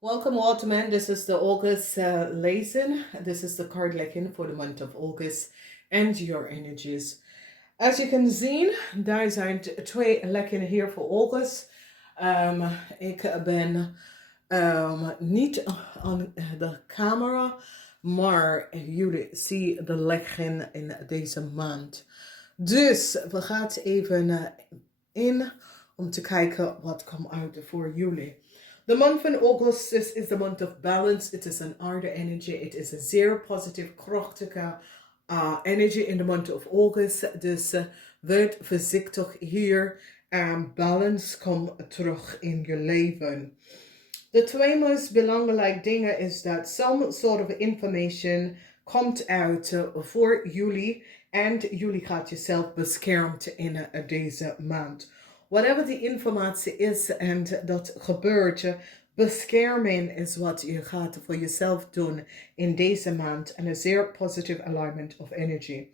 Welcome, Waterman. This is the August lesson. This is the Kaartlegging for the month of August and your energies. As je kan zien, daar zijn twee lekken hier voor August. Ik ben niet aan de camera, maar jullie zien de lekken in deze maand. Dus we gaan even in om te kijken wat komt uit voor jullie. The month of August is the month of balance. It is an aarde energy. It is a zero positive, krachtige energy in the month of August. Dus wees voorzichtig hier. Balance komt terug in je leven. De twee meest belangrijke dingen is dat some sort of information komt uit voor jullie. En jullie gaat jezelf beschermd in deze maand. Whatever die informatie is en dat gebeurt, bescherming is wat je gaat voor jezelf doen in deze maand. En een zeer positive alignment of energy.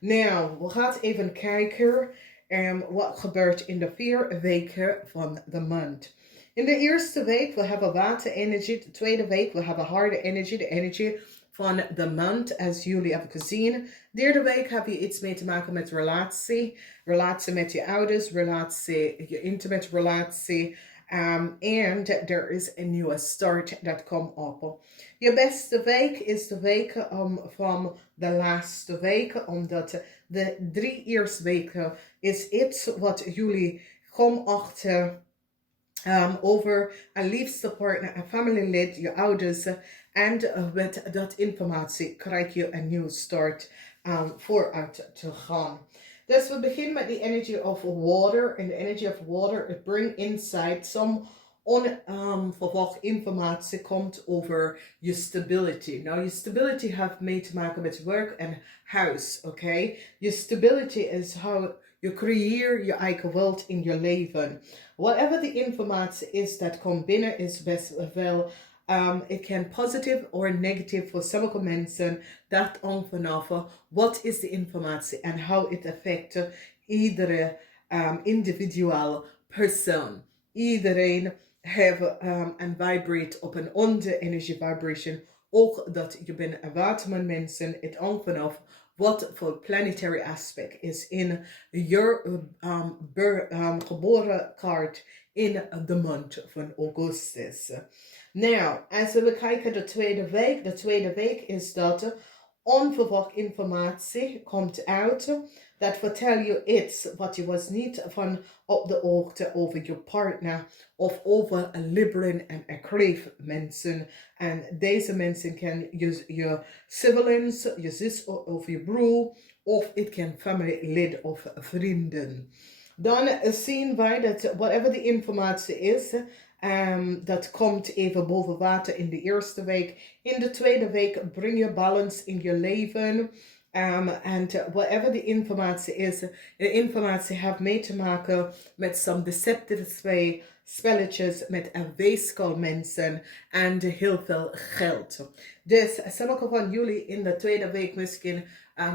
Nou, we gaan even kijken wat gebeurt in de 4 weken van de maand. In de eerste week, we hebben waterenergie. De tweede week, we hebben harde energie. De energie van de maand, als jullie hebben gezien. Derde week heb je iets mee te maken met relatie. Relatie met je ouders, je intimate relatie. En er is een nieuwe start dat komt op. Je beste week is de week van de laatste weken. Omdat de 3 eerste weken is iets wat jullie gewoon achter over een liefste partner, een familielid, je ouders. En met dat informatie krijg je een nieuwe start vooruit te gaan. Dus we beginnen met de energy of water. En de energy of water, it brings insight. Some onverwachte informatie komt over je stability. Nou, je stability heeft mee te maken met werk en huis, oké? Je stability is how je creëert je eigen wereld in je leven. Whatever the informatie is dat komt binnen is best wel. It can positive or negative voor sommige mensen. Dat hangt vanaf wat is de informatie en how it affects iedere individual persoon. Iedereen heeft en vibrate op een andere energy vibration. Ook dat je bent een waterman mensen. Het hangt vanaf wat voor planetary aspect is in je geboren kaart in de maand van augustus. Nou, als we kijken de tweede week is dat onverwachte informatie komt uit. Dat vertel je iets wat je was niet van op de hoogte over je partner of over een liberen en een kreef mensen. En deze mensen kan je siblings, je zus of je broer, of het kan familielid of vrienden. Dan zien wij dat whatever de informatie is, dat komt even boven water in de eerste week. In de tweede week breng je balance in je leven. En whatever de informatie is, de informatie heeft mee te maken met some deceptive spelletjes met een mensen en heel veel geld. Dus sommige van jullie in de tweede week misschien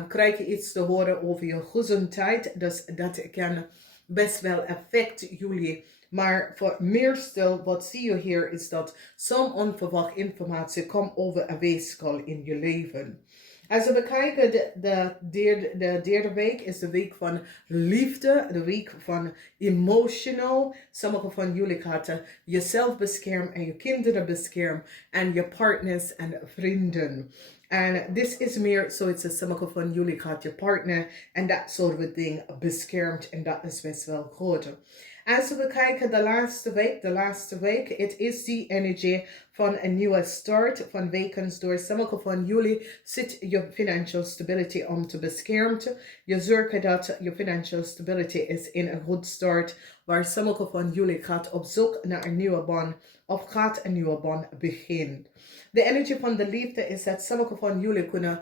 krijgen iets te horen over je gezondheid. Dus dat kan best wel affect jullie. Maar voor meestal, wat zie je hier, is dat some onverwachte informatie komt over een weeskal in je leven. Als we kijken, de derde week is de week van liefde, de week van emotional. Sommige van jullie gaan jezelf beschermen en je kinderen beschermen en je partners en vrienden. En dit is meer zoiets als sommige van jullie gaat je partner en dat soort dingen beschermd en dat is best wel goed. Als we kijken de laatste week, het is die energie van een nieuwe start van wekens door. Sommige van jullie zit je financial stability om te beschermen. Je zorgt dat je financial stability is in een goed start, waar sommige van jullie gaat op zoek naar een nieuwe baan of gaat een nieuwe baan beginnen. De energie van de liefde is dat sommige van jullie kunnen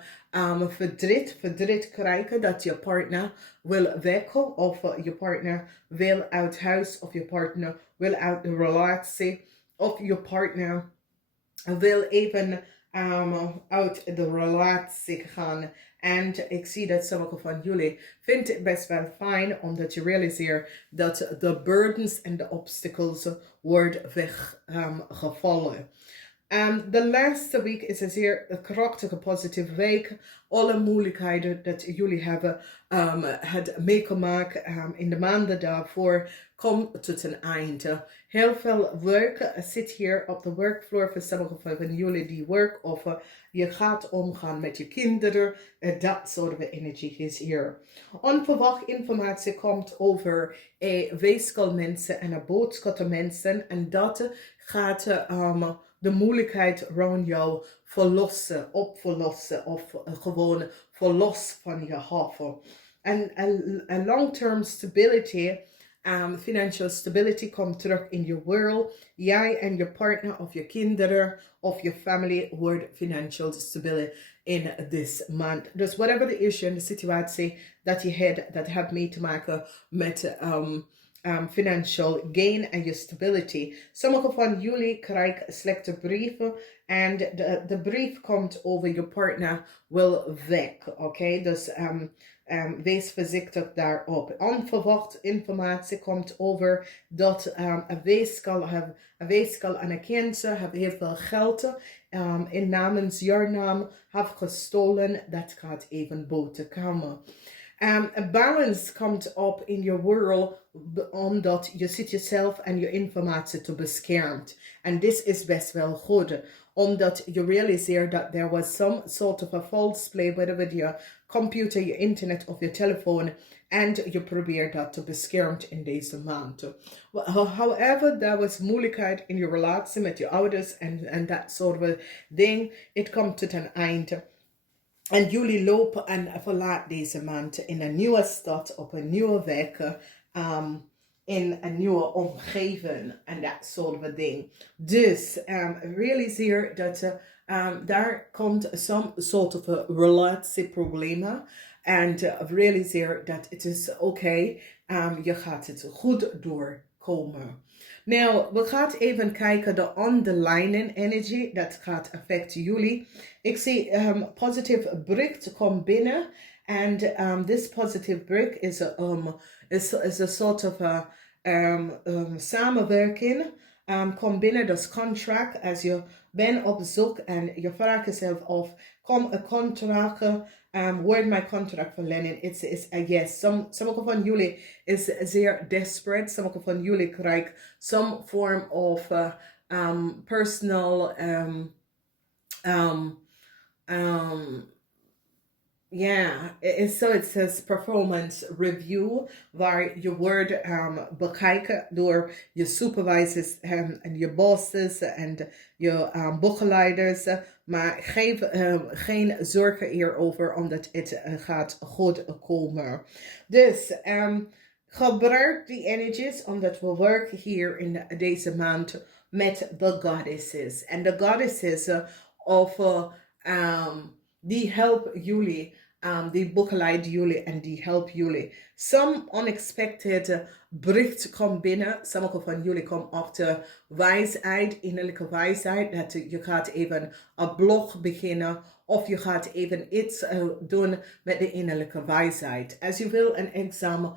verdriet krijgen dat je partner wil wekken of je partner wil uit huis of je partner wil uit de relatie of je partner wil even uit de relatie gaan. En ik zie dat sommige van jullie vindt het best wel fijn, omdat je realiseert dat de burdens en de obstacles worden weggevallen. De laatste week is een zeer krachtige, positieve week. Alle moeilijkheden dat jullie hebben het meegemaakt in de maanden daarvoor komt tot een einde. Heel veel werk zit hier op de workfloor voor sommigen van jullie die werk of je gaat omgaan met je kinderen. Dat soort energie is hier. Onverwacht informatie komt over weeskalmensen en boodschappenmensen en dat gaat de moeilijkheid rond jou verlossen, opverlossen of gewoon verlos van je haven. En long-term stability, financial stability komt terug in je world. Jij en je partner of je kinderen of je family worden financial stabiel in this month. Dus whatever the issue en de situatie dat je hebt, dat heeft mee te maken met financial gain en je stability. Sommige van jullie krijgen slechte brieven en de brief komt over je partner wil weg. Oké, dus wees voorzichtig daarop. Onverwacht informatie komt over dat een weeskal en een kindje hebben heel veel geld in namens jouw naam heeft gestolen. Dat gaat even boven komen. A balance komt op in je world omdat je zit jezelf en je informatie te beschermt. En dit is best wel goed, omdat je realiseert dat there was some sort of a false play, whether je computer, je internet of je telefoon, en je probeert dat te beschermen in deze maand. However, there was moeilijkheid in je relatie met je ouders en dat soort ding. Het komt tot een einde. En jullie lopen en verlaat deze maand in een nieuwe stad, op een nieuwe weg, in een nieuwe omgeving en dat soort ding. Dus realiseer dat daar komt some sort of a relatieproblemen. En realiseer dat het is oké, je gaat het goed doorkomen. Nou, we gaan even kijken de underlying energy. Dat gaat affecten jullie. Ik zie positive bericht komt binnen. En this positive break is a sort of a samenwerking. Kom binnen, dus contract. Als je bent op zoek en je vraagt jezelf of kom een contract. Word mijn contract verlengen? It's a yes. Sommige van jullie is zeer desperate. Sommige van jullie krijgen some form of personal so it says performance review, waar je wordt bekijken door je supervisors en je bosses en je begeleiders. Maar geef geen zorgen hierover, omdat het gaat goed komen. Dus gebruik die energies, omdat we werken hier in deze maand met de goddesses. En de goddesses die helpen jullie, die begeleiden jullie en die helpen jullie. Some unexpected bericht komt binnen. Sommige van jullie komen op de wijsheid, innerlijke wijsheid. Dat je gaat even een blog beginnen of je gaat even iets doen met de innerlijke wijsheid. Als je wil een examen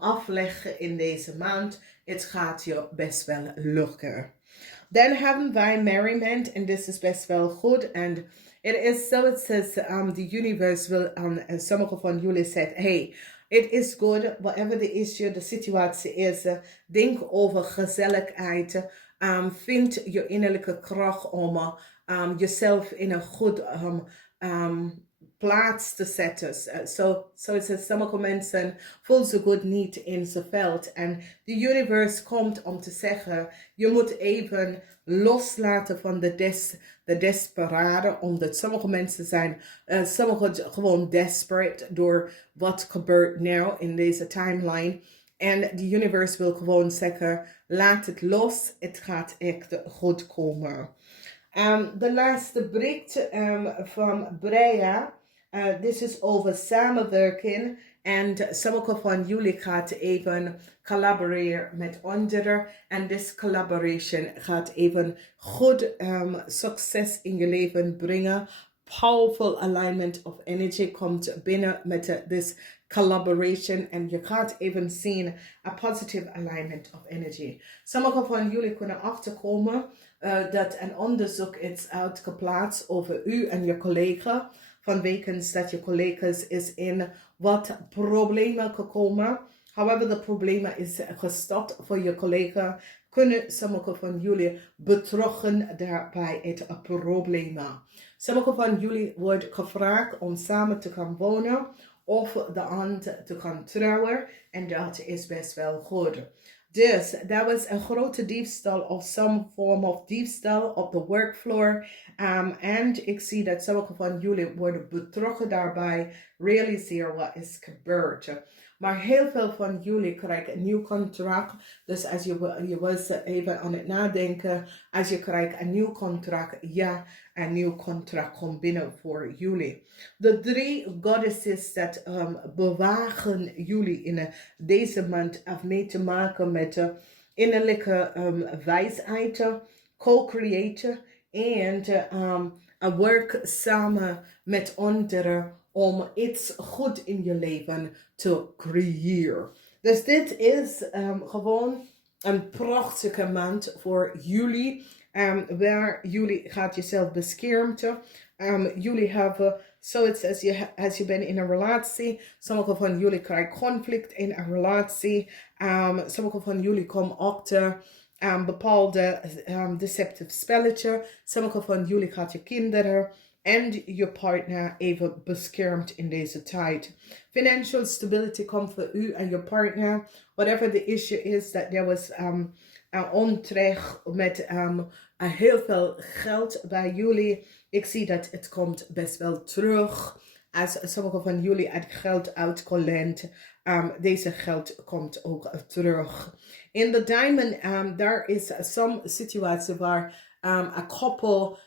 afleggen in deze maand, het gaat je best wel lukken. Dan hebben wij merriment en dit is best wel goed. En it is so it says the universe will, sommige van jullie zegt, hey, it is good, whatever the issue, de situatie is, denk over gezelligheid, vind je innerlijke kracht om jezelf in een goed plaats te zetten. So it says, sommige mensen voelen zich goed niet in zijn veld. En de universe komt om te zeggen, je moet even loslaten van de desperade, omdat sommige mensen zijn, sommige gewoon desperate door wat gebeurt nu in deze timeline. En de universe wil gewoon zeggen, laat het los, het gaat echt goed komen. De laatste bericht van Brea. Dit is over samenwerking En sommige van jullie gaat even collaboreren met anderen. En this collaboration gaat even goed succes in je leven brengen. Powerful alignment of energy komt binnen met this collaboration. En je gaat even zien a positive alignment of energy. Sommige van jullie kunnen achterkomen dat een onderzoek is uitgeplaatst over u en je collega. Vanwege dat je collega's is in wat problemen gekomen. However, de problemen is gestopt voor je collega. Kunnen sommige van jullie betrokken daarbij het probleem. Sommige van jullie wordt gevraagd om samen te gaan wonen of de ander te gaan trouwen. En dat is best wel goed. Dus dat was een grote diefstal of some form of diefstal op de workfloor. En ik zie dat sommige van jullie worden betrokken daarbij. Realiseer wat is gebeurd. Maar heel veel van jullie krijgen een nieuw contract. Dus als je was even aan het nadenken. Als je krijgt een nieuw contract. Ja, een nieuw contract komt binnen voor jullie. De 3 goddesses dat bewagen jullie in deze maand af mee te maken met innerlijke wijsheid, co-createn en werk samen met anderen om iets goed in je leven te creëren. Dus dit is gewoon een prachtige maand voor jullie. Waar jullie gaat jezelf beschermen. Jullie hebben zoiets als je bent in een relatie. Sommige van jullie krijgen conflict in een relatie. Sommige van jullie komen achter bepaalde deceptive spelletje. Sommige van jullie gaat je kinderen en je partner even beschermd in deze tijd. Financial stability komt voor u en je partner. Whatever the issue is, that there was onterecht met heel veel geld bij jullie. Ik zie dat het komt best wel terug. Als sommige van jullie het geld uitgeleend, deze geld komt ook terug. In de diamond, daar is some situatie waar een koppel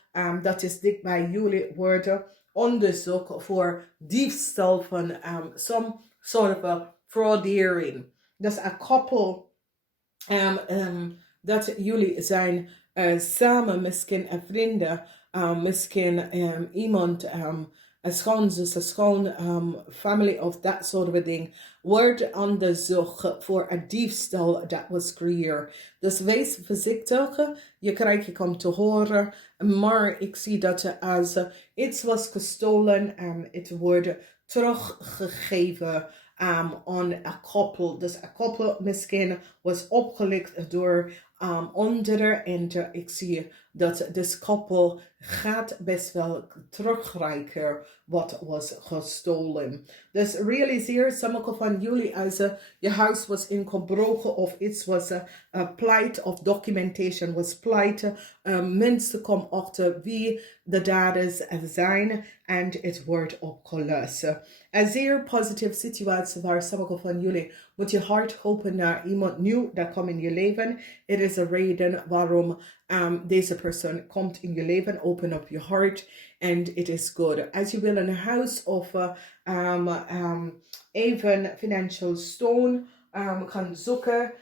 dat is dicht bij jullie worden onderzoek voor diefstal van some sort of fraudering. Dus een koppel dat jullie zijn samen, misschien een vrienden, misschien iemand, een schoonzus, een schoon family of dat soort of ding, wordt onderzocht voor een diefstal dat was gecreëerd. Dus wees voorzichtig, je komt te horen, maar ik zie dat als iets was gestolen, het wordt teruggegeven aan een koppel. Dus een koppel misschien was opgelicht door anderen en ik zie dat this koppel gaat best wel terugkrijgen wat was gestolen. Dus realiseer sommige van jullie als je huis was ingebroken of iets was pleit of documentation was pleit. Mensen komen achter wie de daders zijn en het wordt opgelost. Een zeer positieve situatie waar sommige van jullie moet je hart hopen naar iemand nieuw dat komt in je leven. Het is een reden waarom deze persoon komt in je leven. Open up your heart and it is good. Als je wil een huis of even financial steun gaan zoeken,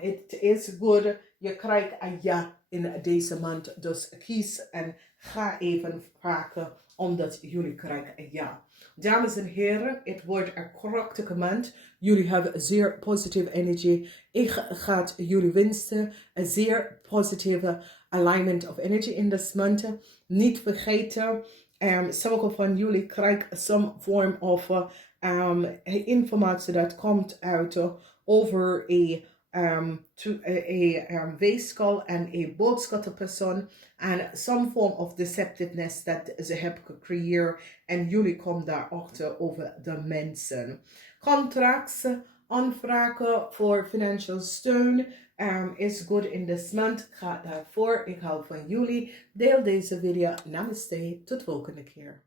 het is good. Je krijgt een ja in deze maand. Dus kies en ga even vragen omdat jullie krijgen een ja. Dames en heren, het wordt een krachtige maand. Jullie hebben zeer positieve energie. Ik ga jullie wensen een zeer positieve alignment of energy in this month. Niet vergeten, sommige van jullie krijgen some form of informatie dat komt uit over een weegschaal en een boodschappenpersoon en some form of deceptiveness dat ze hebben gecreëerd en jullie komen daarachter over de mensen. Contracts, aanvragen voor financial steun is good in this month. Ga daarvoor. Ik hou van jullie. Deel deze video. Namaste. Tot volgende keer.